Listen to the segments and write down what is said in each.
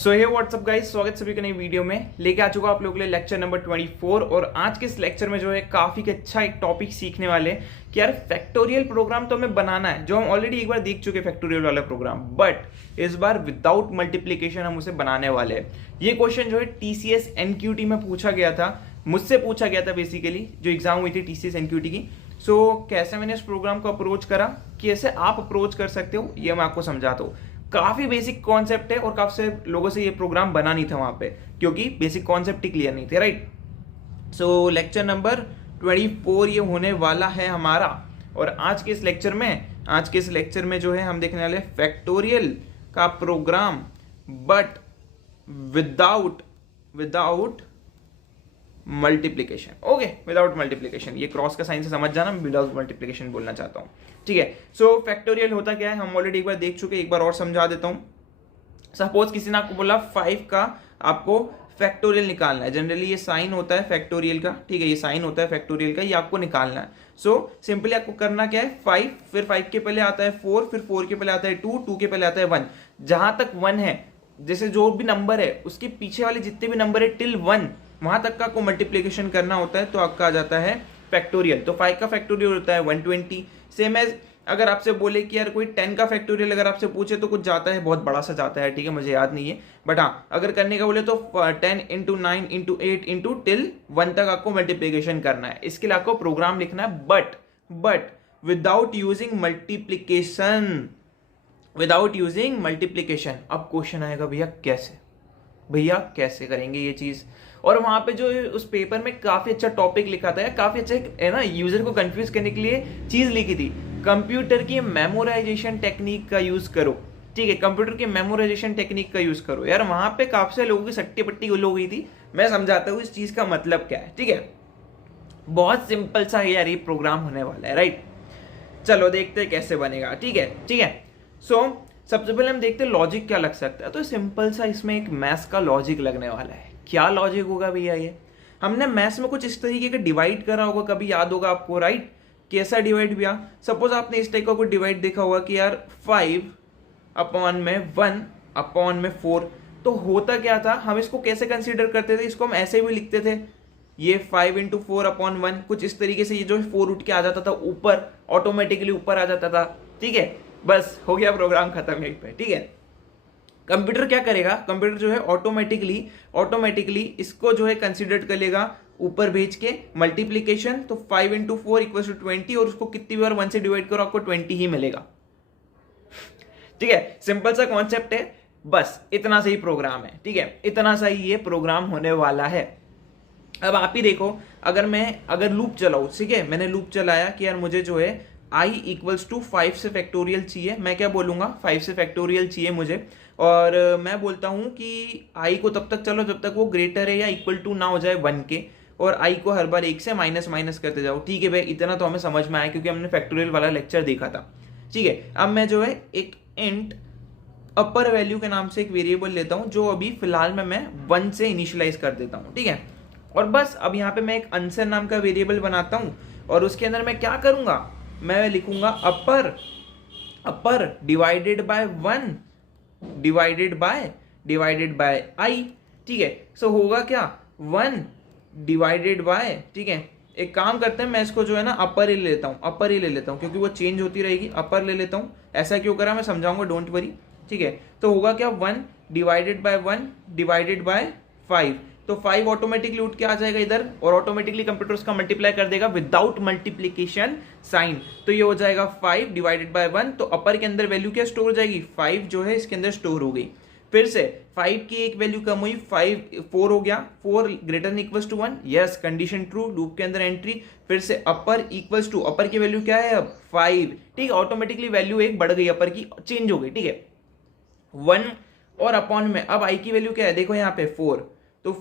सो हे WhatsApp guys, स्वागत सभी का नई वीडियो में। लेके आ चुका आप लोगों के लिए लेक्चर नंबर 24। और आज के इस लेक्चर में जो है काफी अच्छा एक टॉपिक सीखने वाले हैं कि यार फैक्टोरियल प्रोग्राम तो हमें बनाना है, जो हम ऑलरेडी एक बार देख चुके फैक्टोरियल वाला प्रोग्राम, बट इस बार विदाउट मल्टीप्लीकेशन हम उसे बनाने वाले हैं। ये क्वेश्चन जो है टीसीएस एनक्यूटी में पूछा गया था, मुझसे पूछा गया था बेसिकली, जो एग्जाम हुई थी टीसीएस एनक्यूटी की। सो कैसे मैंने इस प्रोग्राम को अप्रोच करा, कैसे आप अप्रोच कर सकते हो, ये मैं आपको समझाता हूँ। काफी बेसिक कॉन्सेप्ट है और काफी से लोगों से ये प्रोग्राम बना नहीं था वहां पे, क्योंकि बेसिक कॉन्सेप्ट ही क्लियर नहीं थे, राइट। सो लेक्चर नंबर 24 ये होने वाला है हमारा। और आज के इस लेक्चर में जो है हम देखने वाले फैक्टोरियल का program, but without multiplication. Okay, without multiplication, ये क्रॉस का साइन से समझ जाना, मैं विदाउट मल्टीप्लीकेशन बोलना चाहता हूं। ठीक है। सो फैक्टोरियल होता क्या है हम ऑलरेडी एक बार देख चुके, एक बार और समझा देता हूं। सपोज किसी ने आपको बोला 5 का आपको फैक्टोरियल निकालना है। जनरली ये साइन होता है फैक्टोरियल का, ठीक है, ये साइन होता है फैक्टोरियल का, ये आपको निकालना है। सो सिंपली आपको करना क्या है, 5, फिर 5 के पहले आता है 4, फिर 4 के पहले आता है 2, 2 के पहले आता है 1। जहां तक 1 है, जैसे जो भी नंबर है उसके पीछे वाले जितने भी नंबर है टिल 1, वहां तक का आपको मल्टीप्लीकेशन करना होता है, तो आपका आ जाता है फैक्टोरियल। तो 5 का फैक्टोरियल होता है 120। सेम एज अगर आपसे बोले कि यार कोई 10 का फैक्टोरियल अगर आपसे पूछे तो कुछ जाता है, बहुत बड़ा सा जाता है, ठीक है, मुझे याद नहीं है, बट हाँ अगर करने का बोले तो 10 इंटू 9 इंटू 8 इंटू टिल 1 तक आपको मल्टीप्लीकेशन करना है। इसके लिए आपको प्रोग्राम लिखना है, बट विदाउट यूजिंग मल्टीप्लीकेशन, अब क्वेश्चन आएगा भैया कैसे करेंगे ये चीज। और वहां पे जो उस पेपर में काफी अच्छा टॉपिक लिखा था, काफी अच्छा है ना, यूजर को कंफ्यूज करने के लिए चीज लिखी थी, कंप्यूटर की मेमोराइजेशन टेक्निक का यूज करो। ठीक है, कंप्यूटर की मेमोराइजेशन टेक्निक का यूज करो। यार वहां पे काफी सारे लोगों की सट्टी पट्टी गुल हो गई थी। मैं समझाता हूँ इस चीज का मतलब क्या है। ठीक है, बहुत सिंपल सा यार ये प्रोग्राम होने वाला है, राइट। चलो देखते हैं कैसे बनेगा। ठीक है। सो सबसे पहले हम देखते हैं लॉजिक क्या लग सकता है। तो सिंपल सा इसमें एक मैथ्स का लॉजिक लगने वाला है। क्या लॉजिक होगा भैया, ये हमने मैथ्स में कुछ इस तरीके का डिवाइड करा होगा, कभी याद होगा आपको, राइट। कैसा डिवाइड भैया, सपोज आपने इस टाइप का कोई डिवाइड देखा होगा कि यार 5 अपॉन में 1 अपॉन में 4। तो होता क्या था, हम इसको कैसे कंसीडर करते थे, इसको हम ऐसे भी लिखते थे, ये 5 इंटू 4 अपॉन 1, कुछ इस तरीके से। ये जो 4 उठ के आ जाता था ऊपर, ऑटोमेटिकली ऊपर आ जाता था। ठीक है, बस हो गया प्रोग्राम खत्म यहीं पे। ठीक है, कंप्यूटर क्या करेगा, कंप्यूटर जो है ऑटोमेटिकली इसको जो है कंसीडर कर लेगा ऊपर भेज के मल्टीप्लीकेशन। तो 5 इंटू 4 इक्वल टू 20, और उसको कितनी बार 1 से डिवाइड करो आपको 20 ही मिलेगा। ठीक है, सिंपल सा कॉन्सेप्ट है, बस इतना सही प्रोग्राम है। ठीक है, इतना सही ये प्रोग्राम होने वाला है। अब आप ही देखो, अगर लूप चलाऊं, ठीक है, मैंने लूप चलाया कि यार मुझे जो है i इक्वल्स टू 5 से फैक्टोरियल चाहिए। मैं क्या बोलूंगा, 5 से फैक्टोरियल चाहिए मुझे, और मैं बोलता हूं कि i को तब तक चलो जब तक वो ग्रेटर है या इक्वल टू ना हो जाए 1 के, और i को हर बार 1 से माइनस करते जाओ। ठीक है भाई, इतना तो हमें समझ में आया क्योंकि हमने फैक्टोरियल वाला लेक्चर देखा था। ठीक है, अब मैं जो है एक इंट अपर वैल्यू के नाम से एक वेरिएबल लेता हूं, जो अभी फिलहाल में मैं 1 से इनिशियलाइज कर देता हूं। ठीक है, और बस अब यहाँ पे मैं एक आंसर नाम का वेरिएबल बनाता हूं, और उसके अंदर मैं क्या करूंगा, मैं लिखूंगा अपर डिवाइडेड बाय 1 डिवाइडेड बाय आई। ठीक है, सो होगा क्या, 1 डिवाइडेड बाय, ठीक है, एक काम करते हैं, मैं इसको जो है ना अपर ही ले लेता हूं क्योंकि वो चेंज होती रहेगी। अपर ले लेता हूं, ऐसा क्यों करा मैं समझाऊंगा, डोंट वरी। ठीक है, तो होगा क्या, 1 डिवाइडेड बाय 1 डिवाइडेड बाय 5। तो 5 ऑटोमेटिकली उठ के आ जाएगा इधर, और ऑटोमेटिकली कंप्यूटर उसका मल्टीप्लाई कर देगा विदाउट मल्टीप्लीकेशन साइन। तो ये हो जाएगा 5 डिवाइडेड बाय 1। तो अपर के अंदर वैल्यू क्या स्टोर हो जाएगी, 5 जो है इसके अंदर स्टोर हो गई। फिर से 5 की एक वैल्यू कम हुई, 4 हो गया, 4 greater than equals to 1, yes, condition true, loop के अंदर एंट्री। फिर से अपर इक्वल्स टू, अपर की वैल्यू क्या है अब 5। ठीक है, ऑटोमेटिकली वैल्यू एक बढ़ गई, अपर की चेंज हो गई। ठीक है, 1 और अपॉन में अब आई की वैल्यू क्या है, देखो यहाँ पे 4, तो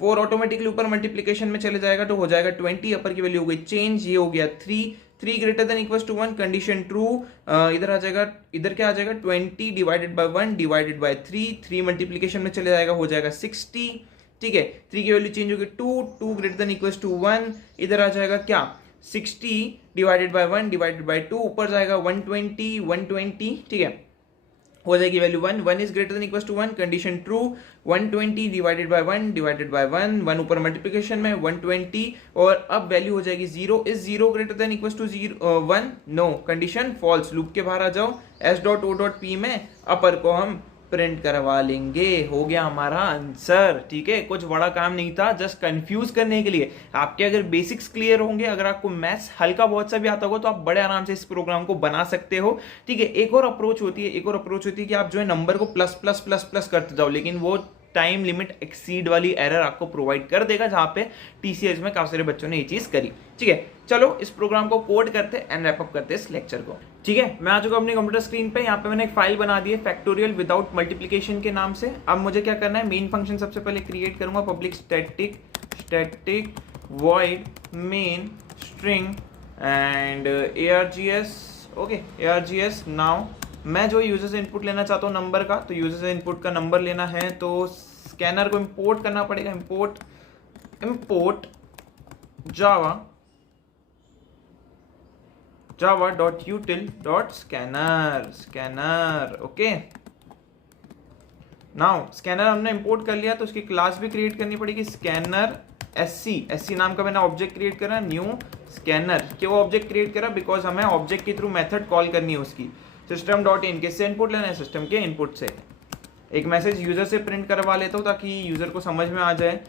4 ऑटोमेटिकली ऊपर मल्टीप्लीकेशन में चले जाएगा, तो हो जाएगा 20, अपर की वैल्यू हो गई चेंज, ये हो गया 3 greater than equals to 1, condition true. इधर आ जाएगा, इधर क्या आ जाएगा, 20 divided by 1 divided by 3 multiplication में चले जाएगा, हो जाएगा 60। ठीक है, 3 की वैल्यू चेंज होगी 2 ग्रेटर देन इक्वल्स टू 1, इधर आ जाएगा क्या, 60 डिवाइडेड बाय 1 डिवाइडेड बाय 2, ऊपर जाएगा 120। ठीक है, हो जाएगी value 1, 1 is greater than equal to 1, condition true, 120 divided by 1 divided by 1, 1 ऊपर मल्टीप्लिकेशन में 120, और अब वैल्यू हो जाएगी 0, is 0 greater than equal to 1, no, condition false, loop के बाहर आ जाओ, S dot O dot P में अपर को हम प्रिंट करवा लेंगे, हो गया हमारा आंसर। ठीक है, कुछ बड़ा काम नहीं था, जस्ट कंफ्यूज करने के लिए। आपके अगर बेसिक्स क्लियर होंगे, अगर आपको मैथ्स हल्का बहुत सा भी आता होगा, तो आप बड़े आराम से इस प्रोग्राम को बना सकते हो। ठीक है, एक और अप्रोच होती है कि आप जो है नंबर को प्लस प्लस प्लस प्लस करते जाओ, लेकिन वो टाइम लिमिट एक्सीड वाली एरर आपको प्रोवाइड कर देगा, जहां पे टीसीएस में काफी सारे बच्चों ने ये चीज करी। ठीक है, चलो इस प्रोग्राम को कोड करते एंड रैप अप करते इस लेक्चर को। ठीक है, मैं आ चुका अपनी कंप्यूटर स्क्रीन पे। यहाँ पे मैंने एक फाइल बना दी है फैक्टोरियल विदाउट मल्टीप्लिकेशन के नाम से। अब मुझे क्या करना है, मेन फंक्शन सबसे पहले क्रिएट करूंगा, public static void main string and args। Okay, args। Now मैं जो यूजर से इनपुट लेना चाहता हूँ नंबर का, तो यूजर से इनपुट का नंबर लेना है तो स्कैनर को इंपोर्ट करना पड़ेगा, import java.util.scanner। Okay, now scanner हमने इंपोर्ट कर लिया, तो उसकी क्लास भी क्रिएट करनी पड़ेगी, स्कैनर sc नाम का मैंने ऑब्जेक्ट क्रिएट करा, न्यू स्कैनर। क्यों ऑब्जेक्ट क्रिएट करा, बिकॉज हमें ऑब्जेक्ट के थ्रू मेथड कॉल करनी है उसकी। सिस्टम डॉट इन किससे इनपुट लेना है, सिस्टम के इनपुट से। एक मैसेज यूजर से प्रिंट करवा लेता हूँ ताकि यूजर को समझ में आ जाए,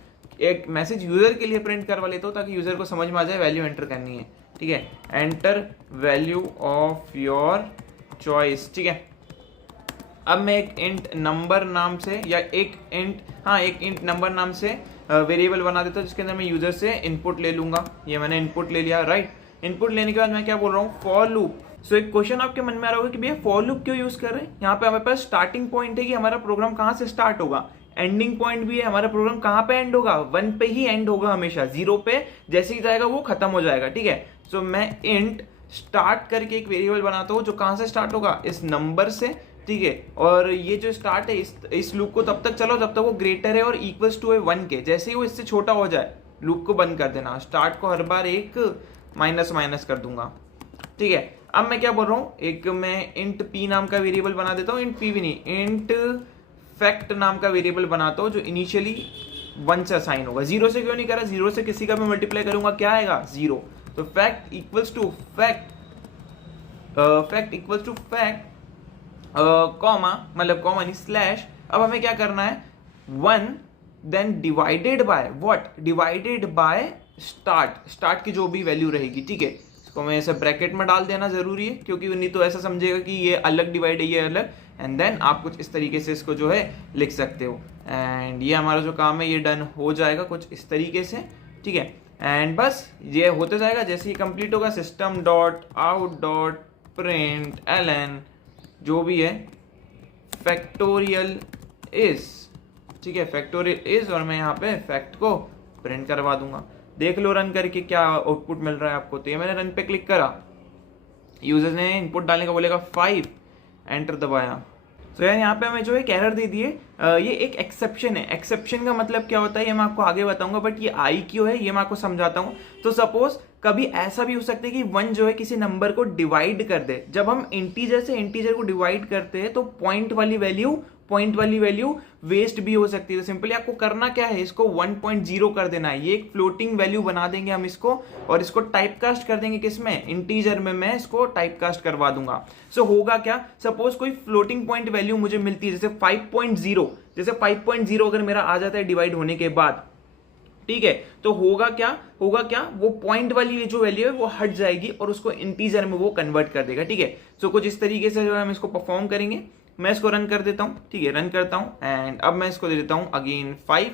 एक मैसेज यूजर के लिए प्रिंट करवा लेता हूँ ताकि यूजर को समझ में आ जाए वैल्यू एंटर करनी है। ठीक है, enter value of your choice. ठीक है, अब मैं एक इंट नंबर नाम से या एक इंट नंबर नाम से वेरिएबल बना देता हूँ, जिसके अंदर मैं यूजर से इनपुट ले लूंगा। ये मैंने इनपुट ले लिया, राइट। इनपुट लेने के बाद मैं क्या बोल रहा हूँ, फॉर लूप। सो एक क्वेश्चन आपके मन में आ रहा होगा कि भैया फॉर लूप क्यों यूज कर रहे हैं। यहाँ पे हमारे पास स्टार्टिंग पॉइंट है कि हमारा प्रोग्राम कहाँ से स्टार्ट होगा, एंडिंग पॉइंट भी है, हमारा प्रोग्राम कहाँ पे एंड होगा, 1 पे ही एंड होगा हमेशा, 0 पे जैसे ही जाएगा वो खत्म हो जाएगा। ठीक है, सो मैं इंट स्टार्ट करके एक वेरिएबल बनाता हूँ जो कहाँ से स्टार्ट होगा, इस नंबर से। ठीक है, और ये जो स्टार्ट है इस लूप को तब तक चलो जब तक वो ग्रेटर है और इक्वल्स टू है 1 के। जैसे ही वो इससे छोटा हो जाए लूप को बंद कर देना, स्टार्ट को हर बार एक माइनस कर दूंगा। ठीक है, अब मैं क्या बोल रहा हूँ, एक मैं इंट p नाम का वेरिएबल बना देता हूँ, इंट p भी नहीं, इंट फैक्ट नाम का वेरिएबल बनाता हूँ जो इनिशियली 1 से असाइन होगा। 0 से क्यों नहीं करा, 0 से किसी का मैं मल्टीप्लाई करूंगा क्या आएगा, 0। तो fact equals to fact comma, मतलब कॉमा नहीं, स्लैश। अब हमें क्या करना है, 1 then divided by what, divided by start की जो भी वैल्यू रहेगी। ठीक है, इसको मैं ऐसे ब्रैकेट में डाल देना जरूरी है, क्योंकि नहीं तो ऐसा समझेगा कि ये अलग डिवाइड है, ये अलग। एंड देन आप कुछ इस तरीके से इसको जो है लिख सकते हो, एंड ये हमारा जो काम है ये डन हो जाएगा कुछ इस तरीके से। ठीक है, एंड बस ये होते जाएगा। जैसे ही कंप्लीट होगा, system dot out dot print ln जो भी है फैक्टोरियल इज। ठीक है, फैक्टोरियल इज, और मैं यहाँ पे फैक्ट को प्रिंट करवा दूंगा। देख लो रन करके क्या आउटपुट मिल रहा है आपको। तो ये मैंने रन पे क्लिक करा, यूजर ने इनपुट डालने का बोलेगा 5, एंटर दबाया। तो यार यहाँ पे हमें जो एक एरर दे दिए, ये एक एक्सेप्शन है। एक्सेप्शन का मतलब क्या होता है ये मैं आपको आगे बताऊंगा, बट ये आई क्यों है ये मैं आपको समझाता हूँ। तो सपोज कभी ऐसा भी हो सकता है कि 1 जो है किसी नंबर को डिवाइड कर दे। जब हम इंटीजर से इंटीजर को डिवाइड करते हैं तो पॉइंट वाली वैल्यू वेस्ट भी हो सकती है। तो सिंपली आपको करना क्या है, इसको 1.0 कर देना है। ये एक फ्लोटिंग वैल्यू बना देंगे हम इसको, और इसको टाइपकास्ट कर देंगे किसमें, इंटीजर में। मैं इसको टाइपकास्ट करवा दूंगा। सो होगा क्या, सपोज कोई फ्लोटिंग पॉइंट वैल्यू मुझे मिलती है, जैसे 5.0, जैसे 5.0 अगर मेरा आ जाता है डिवाइड होने के बाद, ठीक है, तो होगा क्या, वो पॉइंट वाली जो वैल्यू है वो हट जाएगी और उसको इंटीजर में वो कन्वर्ट कर देगा। ठीक है, सो कुछ इस तरीके से जो है हम इसको परफॉर्म करेंगे। मैं इसको रन कर देता हूं। ठीक है, रन करता हूं, एंड अब मैं इसको दे देता हूं अगेन 5,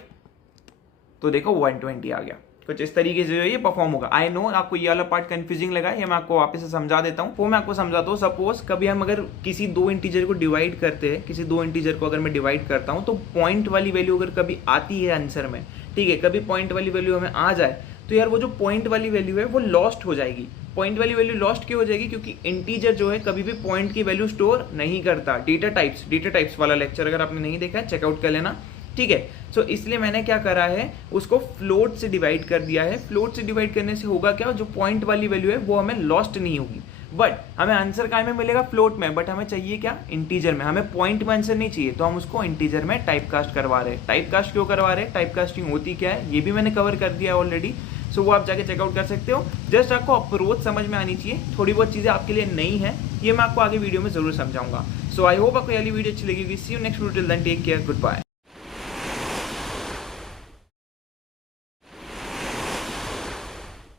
तो देखो 120 आ गया। कुछ इस तरीके से जो ये परफॉर्म होगा। आई नो आपको ये वाला पार्ट कंफ्यूजिंग लगा है, ये मैं आपको वापस से समझा देता हूँ। वो मैं आपको समझाता हूँ। सपोज कभी हम अगर किसी 2 इंटीजर को डिवाइड करते हैं, किसी 2 इंटीजर को अगर मैं डिवाइड करता हूँ, तो पॉइंट वाली वैल्यू अगर कभी आती है आंसर में, ठीक है, कभी पॉइंट वाली वैल्यू हमें आ जाए, तो यार वो जो पॉइंट वाली वैल्यू है वो लॉस्ट हो जाएगी। पॉइंट वाली वैल्यू लॉस्ट क्यों हो जाएगी, क्योंकि इंटीजर जो है कभी भी पॉइंट की वैल्यू स्टोर नहीं करता। डेटा टाइप्स वाला लेक्चर अगर आपने नहीं देखा है चेकआउट कर लेना। ठीक है, सो इसलिए मैंने क्या करा है, उसको फ्लोट से डिवाइड कर दिया है। फ्लोट से डिवाइड करने से होगा क्या, जो पॉइंट वाली वैल्यू है वो हमें लॉस्ट नहीं होगी। बट हमें आंसर कहाँ में मिलेगा, फ्लोट में, बट हमें चाहिए क्या, इंटीजर में, हमें पॉइंट में आंसर नहीं चाहिए, तो हम उसको इंटीजर में टाइप कास्ट करवा रहे हैं। टाइप कास्ट क्यों करवा रहे हैं, टाइप कास्टिंग होती क्या है ये भी मैंने कवर कर दिया है ऑलरेडी, सो वो आप जाके चेकआउट कर सकते हो। जस्ट आपको अप्रोच समझ में आनी चाहिए, थोड़ी बहुत चीज़ें आपके लिए नई है, ये मैं आपको आगे वीडियो में जरूर समझाऊंगा। सो आई होप आपको ये वाली वीडियो अच्छी लगेगी। See you next video, till then take care, good bye.